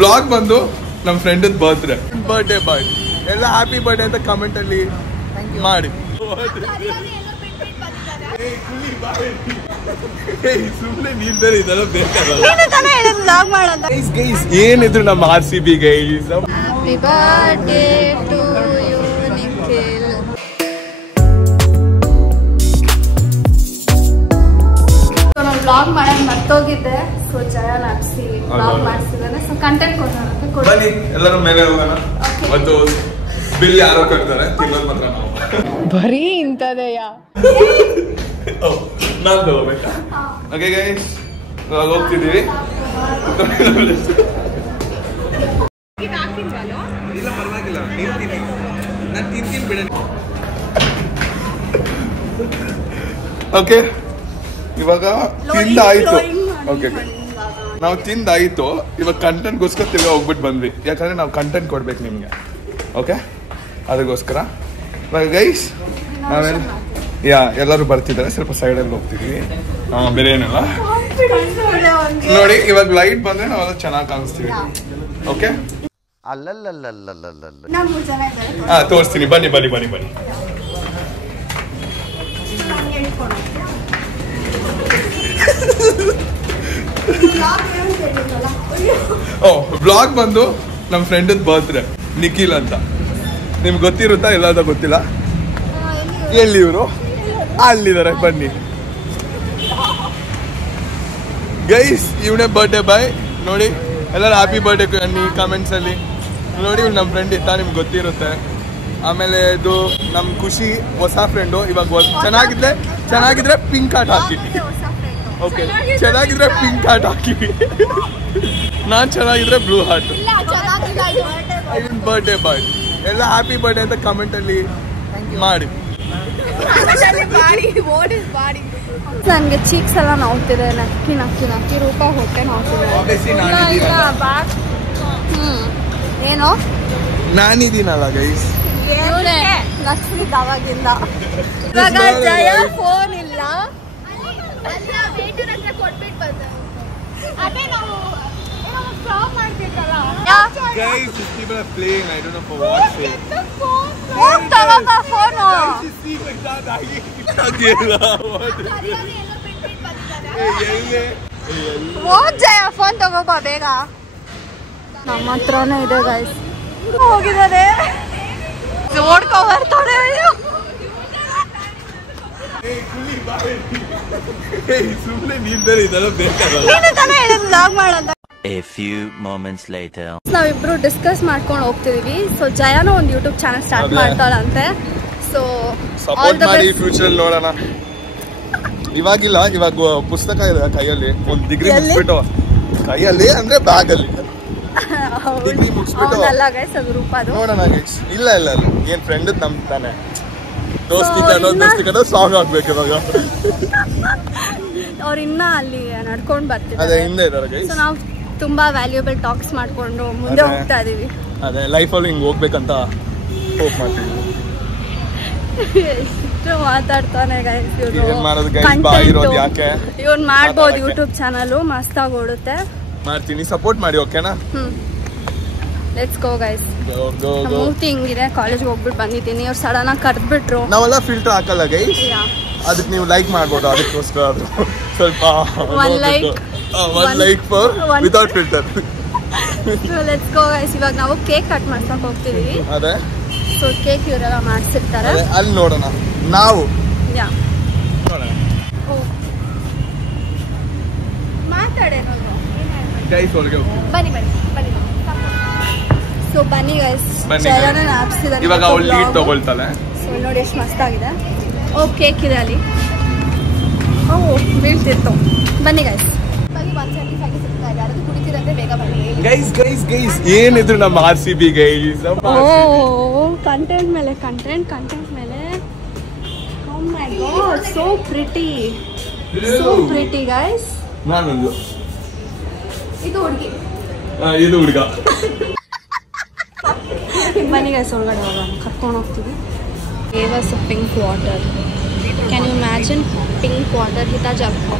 Blog ಬಂದು ನಮ್ಮ friend birthday ಬಾಯ್ ಎಲ್ಲ ಹ್ಯಾಪಿ ಬರ್ಡೇ ಅಂತ ಕಮೆಂಟ್ ಅಲ್ಲಿ ಮಾಡಿ. ಸುಮ್ಮನೆ ನೀನ್ ಬೇರೆ ಇದೆಲ್ಲ ಬೇಕಾಗಲ್ಲ. ಏನಿದ್ರು ನಮ್ಮ RCB guys. Happy birthday to you Nikhil. ನಾನು ವ್ಲಾಗ್ ಮಾಡೋದು ಮರ್ತೋಗಿದ್ದೆ. ಸೊ ಜಯ ನಾಪ್ಸಿ ವ್ಲಾಗ್ ಮಾಡಿಸಿದಾನೆ. ಸೊ ಕಂಟೆಂಟ್ ಕೊಡೋಣ. ಬನ್ನಿ ಎಲ್ಲರೂ ಮೇಲೆ ಹೋಗೋಣ. ಮತ್ತು ಬಿಲ್ ಯಾರೋ ಕಟ್ತಾರೆ, ತಿನ್ನೋದು ಮಾತ್ರ ನಾವು. ಬರೀ ಇಂಥದೆಯಾ ನಾನು ತಗೋಬೇಕಾ? ಓಕೆ ಗೈಸ್ ಹೋಗ್ತಿದ್ದೀವಿ. ಇಲ್ಲ ಪರವಾಗಿಲ್ಲ, ತಿಂತೀನಿ ನಾನು ತಿಂತೀನಿ ಬಿಡ. ಓಕೆ ಇವಾಗ ತಿಂದಾಯ್ತು. ಓಕೆ ನಾವು ತಿಂದಾಯ್ತು. ಇವಾಗ ಕಂಟೆಂಟ್ಗೋಸ್ಕರ ತಿರ್ಗಾ ಹೋಗ್ಬಿಟ್ಟು ಬಂದ್ವಿ. ಯಾಕಂದ್ರೆ ನಾವು ಕಂಟೆಂಟ್ ಕೊಡ್ಬೇಕು ನಿಮ್ಗೆ. ಓಕೆ ಅದಕ್ಕೋಸ್ಕರ ಇವಾಗ ಗೈಸ್ ನಾವೇನು ಎಲ್ಲರೂ ಬರ್ತಿದ್ದಾರೆ. ಸ್ವಲ್ಪ ಸೈಡಲ್ಲಿ ಹೋಗ್ತಿದ್ವಿ. ಬೇರೆ ಏನಿಲ್ಲ ನೋಡಿ. ಇವಾಗ ಲೈಟ್ ಬಂದ್ರೆ ನಾವೆಲ್ಲ ಚೆನ್ನಾಗಿ ಕಾಣಿಸ್ತೀವಿ. ಓಕೆ ತೋರಿಸ್ತೀನಿ. ಬನ್ನಿ ಬನ್ನಿ ಬನ್ನಿ ಬನ್ನಿ. ಬ್ಲಾಗ್ ಬಂದು ನಮ್ಮ ಫ್ರೆಂಡ್ ಬರ್ತ್ಡೇ ನಿಖಿಲ್ ಅಂತ. ನಿಮ್ಗೆ ಗೊತ್ತಿರುತ್ತಾ ಎಲ್ಲಾದ ಗೊತ್ತಿಲ್ಲ. ಎಲ್ಲಿ ಇವರು ಅಲ್ಲಿದ್ದಾರೆ. ಬನ್ನಿ ಗೈಸ್, ಇವನೇ ಬರ್ಡೇ ಬಾಯ್. ನೋಡಿ ಎಲ್ಲರೂ ಹ್ಯಾಪಿ ಬರ್ಡೇ ಅನ್ನಿ ಕಮೆಂಟ್ಸ್ ಅಲ್ಲಿ. ನೋಡಿ ಇವ್ನು ನಮ್ಮ ಫ್ರೆಂಡ್ ಇತ್ತ, ನಿಮ್ಗೆ ಗೊತ್ತಿರುತ್ತೆ. ಆಮೇಲೆ ಇದು ನಮ್ಮ ಖುಷಿ ಹೊಸ ಫ್ರೆಂಡು. ಇವಾಗ ಚೆನ್ನಾಗಿದ್ರೆ ಪಿಂಕ್ ಹಾರ್ಟ್ ಹಾಕಿವಿ. ಓಕೆ ಚೆನ್ನಾಗಿದ್ರೆ ಪಿಂಕ್ ಹಾರ್ಟ್ ಹಾಕಿವಿ. ನಾನ್ ಚೆನ್ನಾಗಿದ್ರೆ ಬ್ಲೂ ಹಾರ್ಟ್. ಇವನ್ ಬರ್ಡೇ ಬಾಯ್ ಎಲ್ಲ ಹ್ಯಾಪಿ ಬರ್ಡೇ ಅಂತ ಕಮೆಂಟ್ ಅಲ್ಲಿ ಮಾಡಿ. ನನಗೆ ಚೀಕ್ಸ್ ಎಲ್ಲ ನೋಡ್ತಿದೆ. ನಕ್ಕಿ ನಕ್ಕಿ ನಕ್ಕಿ ರೂಪ ಹೊಟ್ಟೆ ನೋಡ್ತಿದೆ. ಏನೋ ನಾನಿದ್ದೀನಲ್ಲ ಗೈಸ್. ನಕ್ಸಿದ್ ಅವಾಗಿಂದ. ಇವಾಗ ಜಯ ಫೋನ್ ಇಲ್ಲ. Guys, these people are playing. I don't know for what sake. Phone ತಗೋಬಾ ಫೋನು. ಜಯ ಫೋನ್ ತಗೋಬಾ ಬೇಗ. ನಮ್ಮ ಹತ್ರನೇ ಇದೆ ಗೈಸ್. ಹೋಗಿದ್ದಾರೆ ನೋಡ್ಕೊ ಬರ್ತಾಳೆ. ಸುಮ್ಮನೆ ನೀನ್ ಬೇರೆ ಇದೆಲ್ಲ ಬೇಕಾಗಲ್ಲ. ವ್ಲಾಗ್ ಮಾಡೋದ. A few moments later. ನಾವಿಬ್ರು ಡಿಸ್ಕಸ್ ಮಾಡ್ಕೊಂಡು ಹೋಗ್ತಿದೀವಿ. ಸೊ ಜಯಾನು ಒಂದು ಯೂಟ್ಯೂಬ್ ಚಾನಲ್ ಸ್ಟಾರ್ಟ್ ಮಾಡ್ತಾಳಂತೆ. ಸೊ ಸಪೋರ್ಟ್ ಮಾಡಿ, ಫ್ಯೂಚರ್ ನೋಡೋಣ. ಇವಾಗಿಲ್ಲ, ಇವಾಗ ಪುಸ್ತಕ ಇದೆ ಕೈಯಲ್ಲಿ. ಒಂದು ಡಿಗ್ರಿ ಮುಗಿಸ್ಬಿಟ್ಟು, ಕೈಯಲ್ಲಿ ಅಂದ್ರೆ ಬ್ಯಾಗ್ ಅಲ್ಲಿ ಡಿಗ್ರಿ ಮುಗಿಸ್ಬಿಟ್ಟು ನೋಡೋಣ ಗೈಸ್. ಇಲ್ಲ ಇಲ್ಲ ಇಲ್ಲ, ಏನ್ ಫ್ರೆಂಡ್ ನಮ್ ತಾನೆ. ದೋಸ್ತಿ ಕನ್ನೋ ಸಾಂಗ್ ಆಗ್ಬೇಕು ಇವಾಗ. ಅವ್ರ ಇನ್ನ ಅಲ್ಲಿ ನಡ್ಕೊಂಡ್ ಬರ್ತಿದ್ದಾರೆ. ಅದೇ ಹಿಂದೆ ಇದಾರೆ ಗೈಸ್. ಸೊ ನಾವು ತುಂಬಾ ವ್ಯಾಲ್ಯೂಬಲ್ ಟಾಕ್ಸ್ ಮಾಡ್ಕೊಂಡು ಮುಂದೆ ಹೋಗ್ತಾ ಇದೀವಿ. ಅದೇ ಲೈಫಲ್ಲಿ ಹಿಂಗ್ ಹೋಗ್ಬೇಕಂತ ಹೋಪ್ ಮಾಡ್ತೀವಿ. ಎಷ್ಟು ಮಾತಾಡ್ತಾನೆ ಗೈಸ್ ಇವ್ನು. ಏನ್ ಮಾಡೋದು ಗೈಸ್, ಬಾಯಿ ಇರೋದು ಯಾಕೆ. ಇವ್ನು ಮಾಡ್ಬೋದು ಯೂಟ್ಯೂಬ್ ಚಾನಲ್, ಮಸ್ತಾಗಿ ಓಡುತ್ತೆ. ಮಾಡ್ತೀನಿ, ಸಪೋರ್ಟ್ ಮಾಡಿ. ಓಕೆನಾ? Let's go guys. ಮೂರ್ತಿ ಹಿಂಗಿದೆ. ಕಾಲೇಜ್ಗೆ ಹೋಗ್ಬಿಟ್ಟು ಬಂದಿದ್ದೀನಿ. ಅವ್ರು ಸಡನ್ ಆಗಿ ಕರೆದ್ಬಿಟ್ರು. ನಾವೆಲ್ಲ ಫಿಲ್ಟರ್ ಹಾಕಲ್ಲ ಗೈಸ್. ಅದಕ್ಕೆ ನೀವು ಲೈಕ್ ಮಾಡ್ಬೋದು. ಅದಕ್ಕೋಸ್ಕರ ಸ್ವಲ್ಪ one like for without filter. Let's go guys. ಇವಾಗ ನಾವು ಕೇಕ್ ಕಟ್ ಮಾಡ್ಸಕ್ ಹೋಗ್ತಿದೀವಿ. ಅದೇ ಸೊ ಕೇಕ್ ಇವರೆಲ್ಲ ಮಾಡ್ಸಿರ್ತಾರೆ. ಅಲ್ಲಿ ನೋಡೋಣ ನಾವು. ಮಾತಾಡೇ ಗೈಸ್, ಒಳಗೆ ಹೋಗ್ತೀವಿ. ಬನ್ನಿ ಬನ್ನಿ ಬನ್ನಿ. ಸೊ ಬನ್ನಿ ಗೈಸ್. ಇವಾಗ ಅವಳು ಲೀಡ್ ತಗೊಳ್ತಾಳೆ. ಸೊ ನೋಡಿ ಎಷ್ಟು ಮಸ್ತಾಗಿದೆ. ಓ ಕೇಕ್ ಇದೆ ಅಲ್ಲಿ. ಓ ಬೀಳ್ತಿತ್ತು. ಬನ್ನಿ ಗೈಸ್. ಗೈಸ್ ಗೈಸ್ ಗೈಸ್ ಏನಿದ್ರು ನಮ್ಮ RCB ಗೈಸ್. ಓ ಕಂಟೆಂಟ್ ಮೇಲೆ ಕಂಟೆಂಟ್ ಮೇಲೆ. ಓ ಮೈ ಗಾಡ್, ಸೋ ಪ್ರಿಟಿ ಗೈಸ್. ನಾನೊಂದು ಇದು ಹುಡುಗಿ, ಇದು ಹುಡುಗ. ಬನ್ನಿ ಗೈಸ್ ಒಳಗಡೆ ಹೋಗೋಣ. ಕರ್ಕೊಂಡು ಹೋಗ್ತೀವಿ. gave us a pink water. Can you imagine pink water? Hita jagho.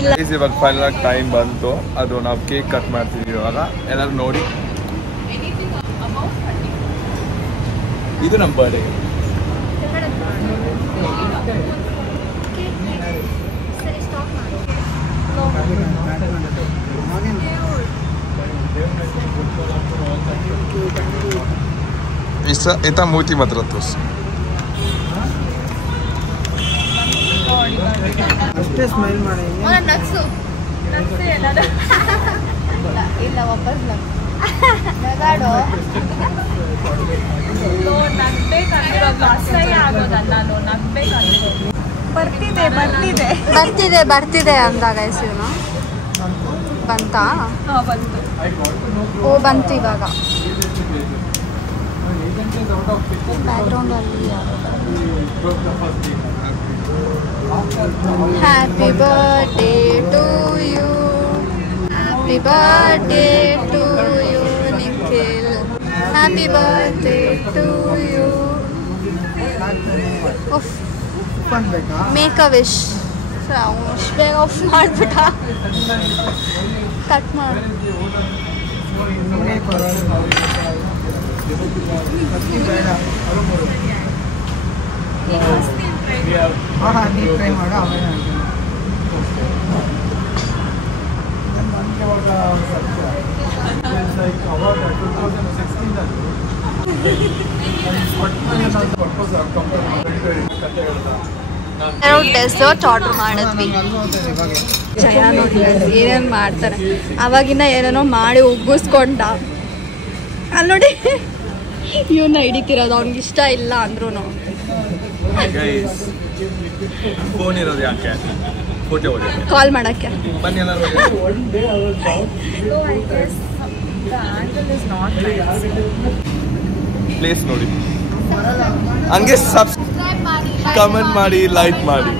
ಇಲ್ಲ. ಇವಾಗ ಫೈನಲ್ ಟೈಮ್ ಬಂತು, ಅದು ನಾವು ಕೇಕ್ ಕಟ್ ಮಾಡ್ತಿದ್ದೀವಿ ಇವಾಗ. ಎಲ್ಲರೂ ನೋಡಿ, ಇದು ನಮ್ಮ ಬರ್ಡೇ. इतना मोती मत रखो. ಅಷ್ಟೇ ಸ್ಮೈಲ್ ಮಾಡಿ. ಇಲ್ಲ ವಾಪಸ್ ನಗಾಡೋ. ಬರ್ತಿದೆ ಅಂದಾಗ ಇವನು ಬಂತಾ? ಓ ಬಂತು ಇವಾಗ. ಬ್ಯಾಕ್ಗ್ರೌಂಡ್ ಅಲ್ಲಿ happy birthday to you, happy birthday to you Nikhil, happy birthday to you. Make a wish. ಬೇಗ ಆಫ್ ಮಾಡ್ಬಿಟ್ಟ. ಕಟ್ ಮಾಡು. ನೀರು ಟ್ರೈ ಮಾಡು, ಆಮೇಲೆ ಡೆಸರ್ಟ್ ಆರ್ಡರ್ ಮಾಡಿದ್ವಿ. ಜಯ ನೋಡಿ ಏನೇನು ಮಾಡ್ತಾರೆ. ಅವಾಗಿನ ಏನೇನೋ ಮಾಡಿ ಉಗ್ಗಿಸ್ಕೊಂಡ. ಅಲ್ಲಿ ನೋಡಿ ಇವನ್ನ ಹಿಡಿತಿರೋದು ಅವ್ನಿಗೆ ಇಷ್ಟ ಇಲ್ಲ ಅಂದ್ರೂ. ಫೋನ್ ಇರೋದು ಯಾಕೆ? ಫೋಟೋ ಕಾಲ್ ಮಾಡಕ್ಕೆ ಬನ್ನಿ ಎಲ್ಲರೂ. ಪ್ಲೇಸ್ ನೋಡಿ, ಹಂಗೆ ಸಬ್ಸ್ಕ್ರೈಬ್ ಮಾಡಿ, ಕಮೆಂಟ್ ಮಾಡಿ, ಲೈಕ್ ಮಾಡಿ.